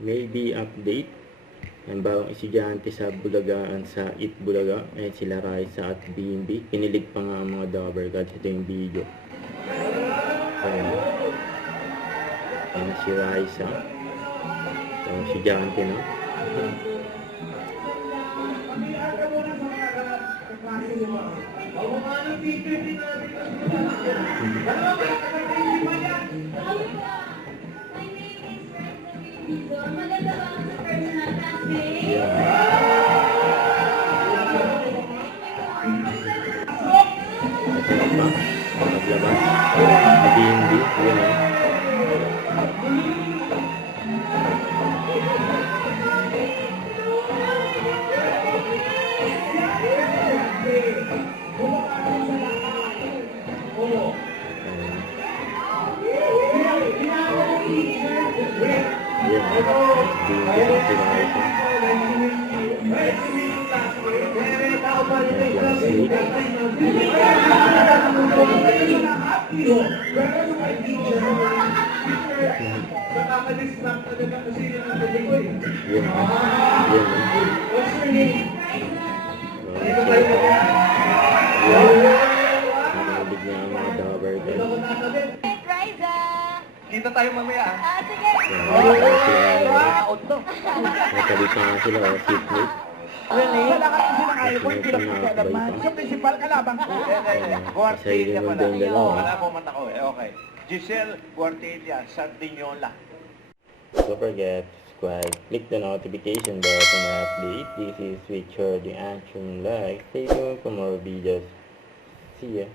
maybe update. Ang bagong estudyante sa Bulagaan sa IT Bulaga. Ayan sila Raisa at BNB. Kinilig pa nga ang mga Dabber Gods. Ito yung video. Ayan. Ayan si Raisa. So, estudyante no. Paglabas, hindi, yun eh. Kita tayo mamaya. Sige. Nagkabit na nga sila, seatmate. Wala ka kasi nakayo ko, hindi lang magkalaman. Sa principal kalabang ko. Guartilla pala. Wala po mata ko eh. Okay. Giselle Guartilla, Sardiniola. Don't forget to subscribe, click the notification bell for more update. This is Richard, the Action Like. Stay tuned for more videos. See ya.